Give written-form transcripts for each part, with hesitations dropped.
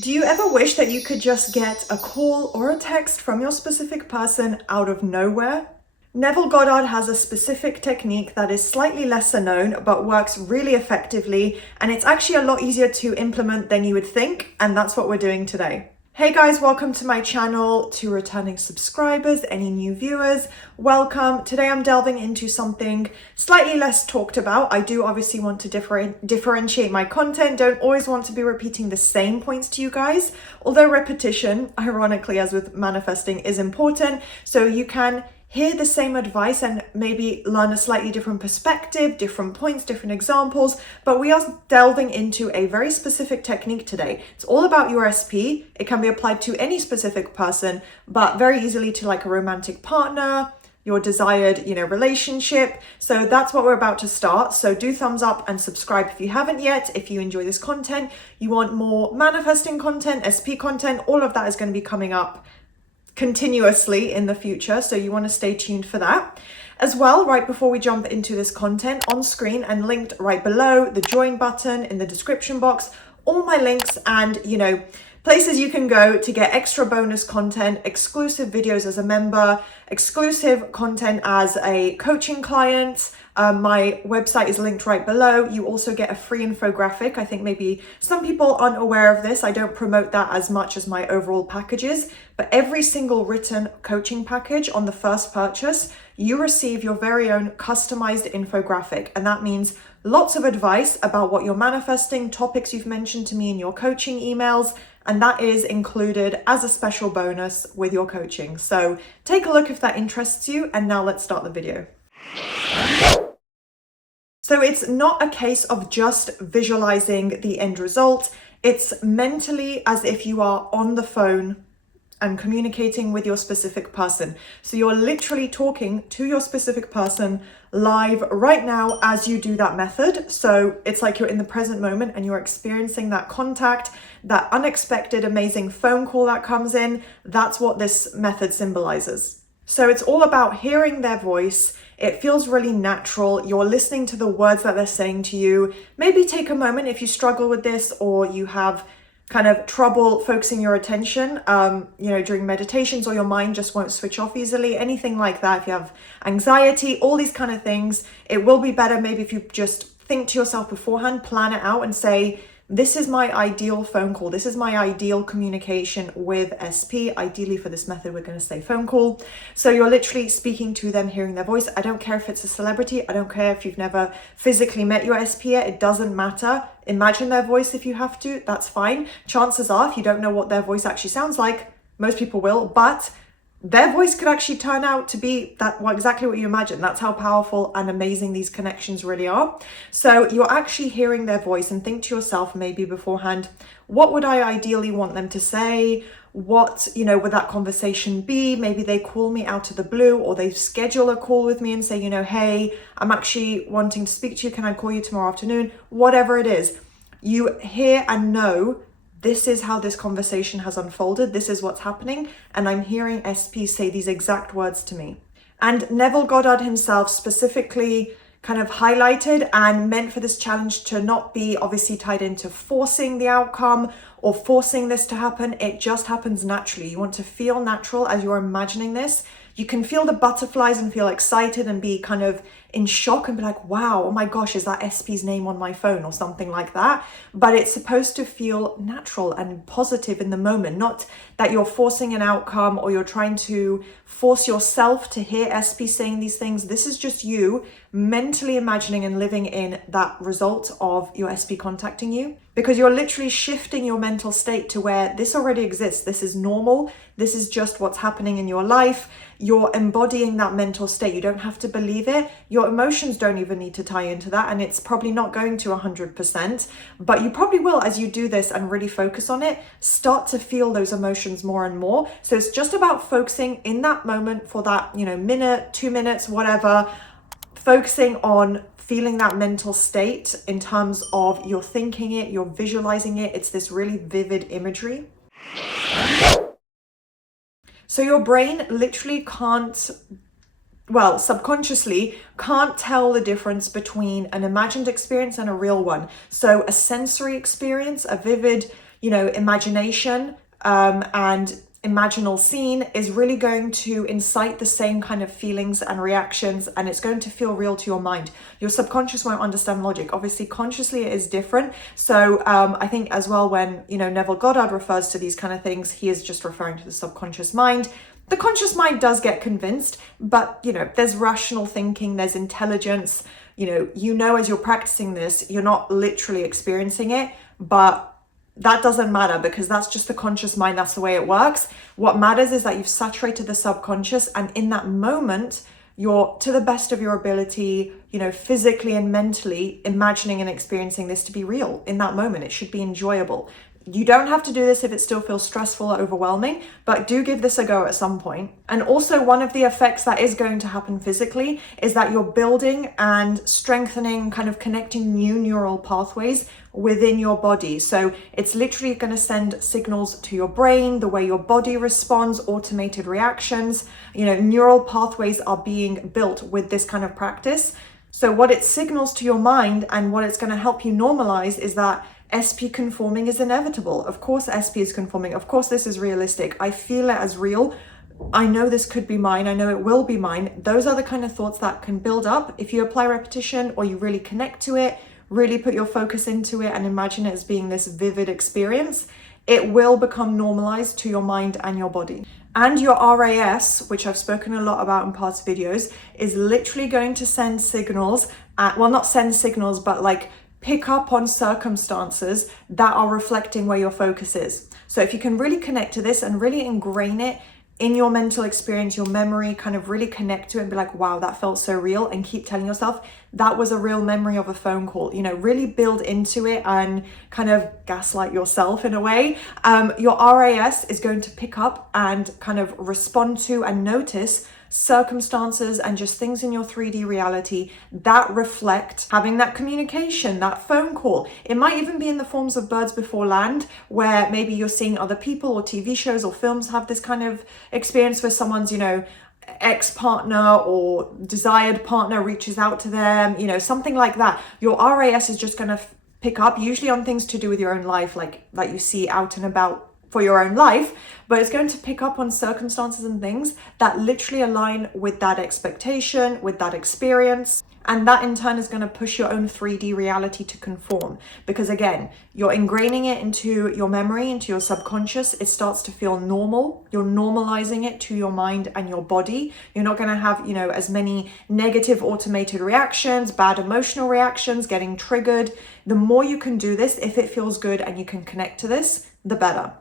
Do you ever wish that you could just get a call or a text from your specific person out of nowhere? Neville Goddard has a specific technique that is slightly lesser known but works really effectively, and it's actually a lot easier to implement than you would think, and that's what we're doing today. Hey guys, welcome to my channel. To returning subscribers, any new viewers, welcome. Today I'm delving into something slightly less talked about. I do obviously want to differentiate my content, don't always want to be repeating the same points to you guys, although repetition, ironically as with manifesting, is important, so you can hear the same advice and maybe learn a slightly different perspective, different points, different examples, but we are delving into a very specific technique today. It's all about your SP. It can be applied to any specific person, but very easily to like a romantic partner, your desired, relationship. So that's what we're about to start. So do thumbs up and subscribe if you haven't yet. If you enjoy this content, you want more manifesting content, SP content, all of that is going to be coming up continuously in the future, so you want to stay tuned for that as well. Right before we jump into this content, on screen and linked right below, the join button in the description box, all my links and places you can go to get extra bonus content, exclusive videos as a member, exclusive content as a coaching client. My website is linked right below. You also get a free infographic. I think maybe some people aren't aware of this. I don't promote that as much as my overall packages, but every single written coaching package on the first purchase, you receive your very own customized infographic. And that means lots of advice about what you're manifesting, topics you've mentioned to me in your coaching emails, and that is included as a special bonus with your coaching. So take a look if that interests you. And now let's start the video. So it's not a case of just visualizing the end result. It's mentally as if you are on the phone and communicating with your specific person. So you're literally talking to your specific person live right now as you do that method. So it's like you're in the present moment and you're experiencing that contact, that unexpected, amazing phone call that comes in. That's what this method symbolizes. So it's all about hearing their voice. It feels really natural. You're listening to the words that they're saying to you. Maybe take a moment if you struggle with this or you have kind of trouble focusing your attention, during meditations, or your mind just won't switch off easily, anything like that. If you have anxiety, all these kind of things, it will be better maybe if you just think to yourself beforehand, plan it out and say, this is my ideal phone call. This is my ideal communication with SP. Ideally for this method, we're going to say phone call. So you're literally speaking to them, hearing their voice. I don't care if it's a celebrity. I don't care if you've never physically met your SP yet. It doesn't matter. Imagine their voice if you have to. That's fine. Chances are, if you don't know what their voice actually sounds like, most people will, but their voice could actually turn out to be exactly what you imagine. That's how powerful and amazing these connections really are. So you're actually hearing their voice and think to yourself maybe beforehand, what would I ideally want them to say? What, would that conversation be? Maybe they call me out of the blue or they schedule a call with me and say, hey, I'm actually wanting to speak to you. Can I call you tomorrow afternoon? Whatever it is, you hear and know this is how this conversation has unfolded. This is what's happening. And I'm hearing SP say these exact words to me. And Neville Goddard himself specifically kind of highlighted and meant for this challenge to not be obviously tied into forcing the outcome or forcing this to happen. It just happens naturally. You want to feel natural as you're imagining this. You can feel the butterflies and feel excited and be kind of in shock and be like, wow, oh my gosh, is that SP's name on my phone or something like that? But it's supposed to feel natural and positive in the moment, not that you're forcing an outcome or you're trying to force yourself to hear SP saying these things. This is just you mentally imagining and living in that result of your SP contacting you, because you're literally shifting your mental state to where this already exists. This is normal. This is just what's happening in your life. You're embodying that mental state. You don't have to believe it. Your emotions don't even need to tie into that. And it's probably not going to 100%, but you probably will, as you do this and really focus on it, start to feel those emotions more and more. So it's just about focusing in that moment for that, minute, 2 minutes, whatever, focusing on feeling that mental state in terms of you're thinking it, you're visualizing it. It's this really vivid imagery. So your brain literally subconsciously can't tell the difference between an imagined experience and a real one. So a sensory experience, a vivid, imagination and imaginal scene is really going to incite the same kind of feelings and reactions, and it's going to feel real to your mind. Your subconscious won't understand logic. Obviously, consciously it is different. So I think as well, when Neville Goddard refers to these kind of things, he is just referring to the subconscious mind. The conscious mind does get convinced, but there's rational thinking, there's intelligence. As you're practicing this, you're not literally experiencing it, but that doesn't matter, because that's just the conscious mind. That's the way it works. What matters is that you've saturated the subconscious, and in that moment, you're, to the best of your ability, physically and mentally imagining and experiencing this to be real in that moment. It should be enjoyable. You don't have to do this if it still feels stressful or overwhelming, but do give this a go at some point. And also, one of the effects that is going to happen physically is that you're building and strengthening, kind of connecting new neural pathways within your body. So it's literally going to send signals to your brain, the way your body responds, automated reactions. Neural pathways are being built with this kind of practice. So what it signals to your mind and what it's going to help you normalize is that SP conforming is inevitable. Of course, SP is conforming. Of course, this is realistic. I feel it as real. I know this could be mine. I know it will be mine. Those are the kind of thoughts that can build up if you apply repetition, or you really connect to it, really put your focus into it and imagine it as being this vivid experience. It will become normalized to your mind and your body. And your RAS, which I've spoken a lot about in past videos, is literally going to send signals not send signals, but pick up on circumstances that are reflecting where your focus is. So if you can really connect to this and really ingrain it in your mental experience, your memory, kind of really connect to it and be like, wow, that felt so real, and keep telling yourself that was a real memory of a phone call, really build into it and kind of gaslight yourself in a way. Your RAS is going to pick up and kind of respond to and notice circumstances and just things in your 3D reality that reflect having that communication, that phone call. It might even be in the forms of Birds Before Land, where maybe you're seeing other people or TV shows or films have this kind of experience where someone's, ex-partner or desired partner reaches out to them, something like that. Your RAS is just going to pick up, usually on things to do with your own life, like that you see out and about for your own life, but it's going to pick up on circumstances and things that literally align with that expectation, with that experience. And that in turn is going to push your own 3D reality to conform. Because again, you're ingraining it into your memory, into your subconscious. It starts to feel normal. You're normalizing it to your mind and your body. You're not going to have, as many negative automated reactions, bad emotional reactions, getting triggered. The more you can do this, if it feels good and you can connect to this, the better.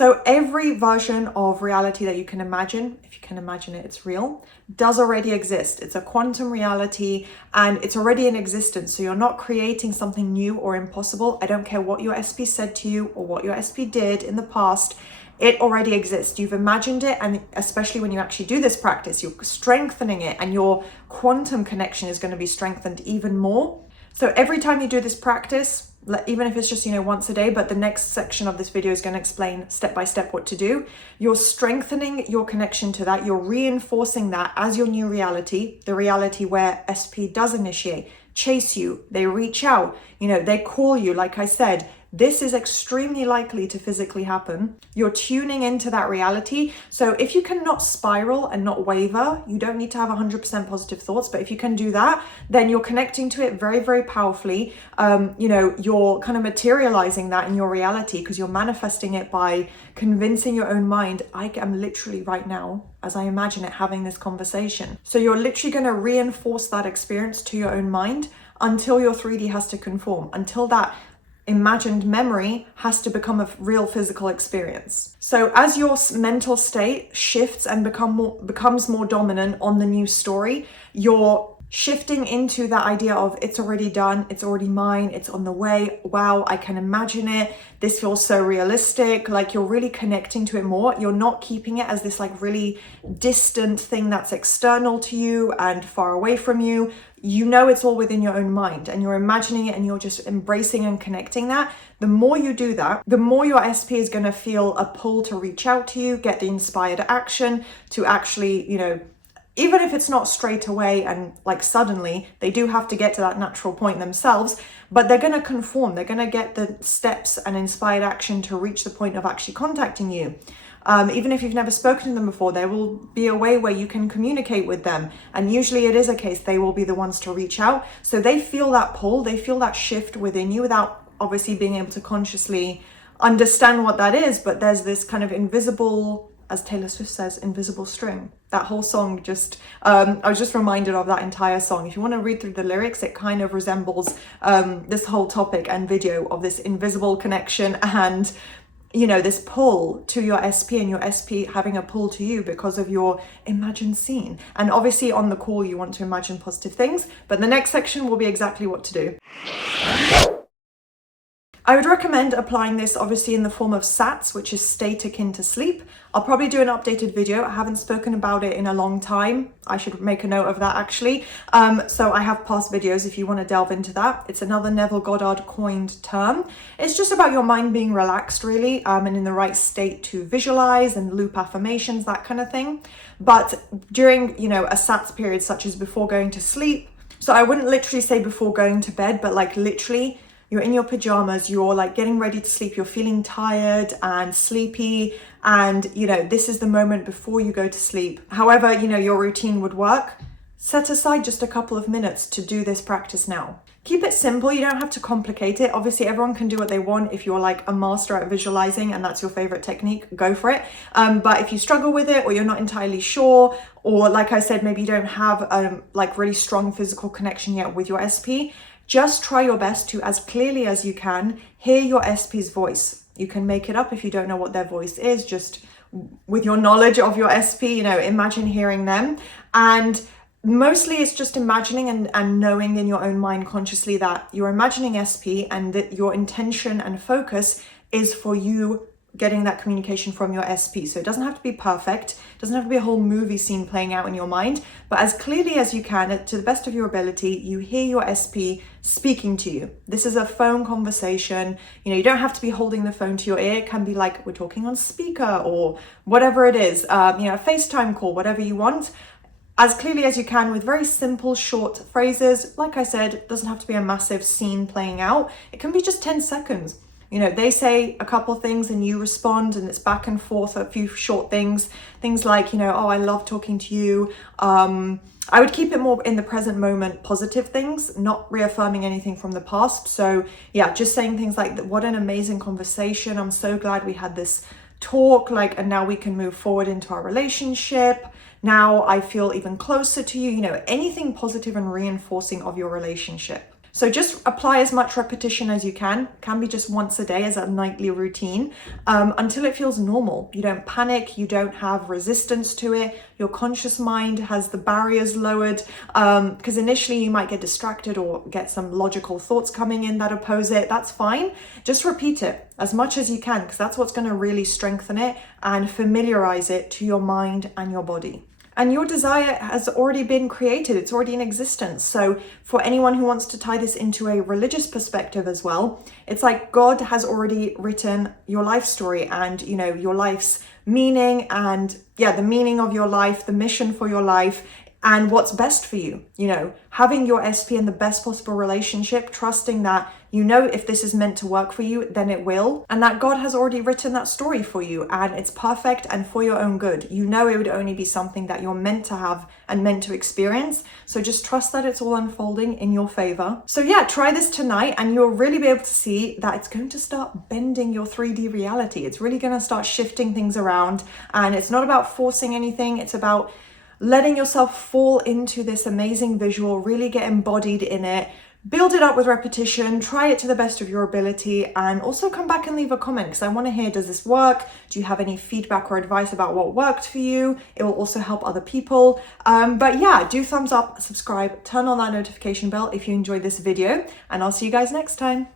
So every version of reality that you can imagine, if you can imagine it, it's real, does already exist. It's a quantum reality and it's already in existence. So you're not creating something new or impossible. I don't care what your SP said to you or what your SP did in the past. It already exists. You've imagined it, and especially when you actually do this practice, you're strengthening it and your quantum connection is going to be strengthened even more. So every time you do this practice, even if it's just, once a day, but the next section of this video is going to explain step by step what to do. You're strengthening your connection to that. You're reinforcing that as your new reality, the reality where SP does initiate, chase you, they reach out, they call you. Like I said, this is extremely likely to physically happen. You're tuning into that reality. So if you cannot spiral and not waver, you don't need to have 100% positive thoughts, but if you can do that, then you're connecting to it very, very powerfully. You're kind of materializing that in your reality because you're manifesting it by convincing your own mind, I am literally right now, as I imagine it, having this conversation. So you're literally going to reinforce that experience to your own mind until your 3D has to conform, until that imagined memory has to become a real physical experience. So as your mental state shifts and becomes more dominant on the new story, you're shifting into that idea of it's already done, it's already mine, it's on the way, wow, I can imagine it, this feels so realistic. Like you're really connecting to it more. You're not keeping it as this really distant thing that's external to you and far away from you. It's all within your own mind and you're imagining it and you're just embracing and connecting that. The more you do that, the more your SP is going to feel a pull to reach out to you, get the inspired action to actually, even if it's not straight away and like suddenly, they do have to get to that natural point themselves, but they're going to conform. They're going to get the steps and inspired action to reach the point of actually contacting you. Even if you've never spoken to them before, there will be a way where you can communicate with them. And usually it is a case they will be the ones to reach out. So they feel that pull, they feel that shift within you without obviously being able to consciously understand what that is. But there's this kind of invisible, as Taylor Swift says, invisible string. That whole song just, I was just reminded of that entire song. If you want to read through the lyrics, it kind of resembles this whole topic and video of this invisible connection and, you know, this pull to your SP and your SP having a pull to you because of your imagined scene. And obviously on the call, you want to imagine positive things, but the next section will be exactly what to do. I would recommend applying this obviously in the form of SATs, which is state akin to sleep. I'll probably do an updated video. I haven't spoken about it in a long time. I should make a note of that actually. So I have past videos if you want to delve into that. It's another Neville Goddard coined term. It's just about your mind being relaxed really, and in the right state to visualize and loop affirmations, that kind of thing. But during, you know, a SATs period, such as before going to sleep. So I wouldn't literally say before going to bed, but like literally, you're in your pajamas, you're like getting ready to sleep, you're feeling tired and sleepy, and you know, this is the moment before you go to sleep. However, you know, your routine would work. Set aside just a couple of minutes to do this practice now. Keep it simple, you don't have to complicate it. Obviously, everyone can do what they want. If you're like a master at visualizing and that's your favorite technique, go for it. But if you struggle with it or you're not entirely sure, or like I said, maybe you don't have like really strong physical connection yet with your SP, just try your best to, as clearly as you can, hear your SP's voice. You can make it up if you don't know what their voice is, just with your knowledge of your SP, you know, imagine hearing them. And mostly it's just imagining and knowing in your own mind consciously that you're imagining SP and that your intention and focus is for you getting that communication from your SP. So it doesn't have to be perfect. It doesn't have to be a whole movie scene playing out in your mind, but as clearly as you can, to the best of your ability, you hear your SP speaking to you. This is a phone conversation. You know, you don't have to be holding the phone to your ear. It can be like we're talking on speaker or whatever it is, you know, a FaceTime call, whatever you want. As clearly as you can with very simple, short phrases. Like I said, it doesn't have to be a massive scene playing out. It can be just 10 seconds. You know, they say a couple of things and you respond, and it's back and forth, a few short things like, you know, oh, I love talking to you. I would keep it more in the present moment, positive things, not reaffirming anything from the past. So yeah, just saying things like, what an amazing conversation. I'm so glad we had this talk, like, and now we can move forward into our relationship. Now I feel even closer to you, you know, anything positive and reinforcing of your relationship. So just apply as much repetition as you can be just once a day as a nightly routine, until it feels normal. You don't panic, you don't have resistance to it. Your conscious mind has the barriers lowered, because initially you might get distracted or get some logical thoughts coming in that oppose it. That's fine. Just repeat it as much as you can, because that's what's going to really strengthen it and familiarize it to your mind and your body. And your desire has already been created. It's already in existence. So for anyone who wants to tie this into a religious perspective as well, it's like God has already written your life story and, you know, your life's meaning and, yeah, the meaning of your life, the mission for your life, and what's best for you. You know, having your SP in the best possible relationship, trusting that, you know, if this is meant to work for you, then it will. And that God has already written that story for you and it's perfect and for your own good. You know, it would only be something that you're meant to have and meant to experience. So just trust that it's all unfolding in your favor. So yeah, try this tonight and you'll really be able to see that it's going to start bending your 3D reality. It's really going to start shifting things around, and it's not about forcing anything. It's about letting yourself fall into this amazing visual, really get embodied in it, build it up with repetition, try it to the best of your ability, and also come back and leave a comment because I want to hear, does this work? Do you have any feedback or advice about what worked for you? It will also help other people. But yeah, do thumbs up, subscribe, turn on that notification bell if you enjoyed this video, and I'll see you guys next time.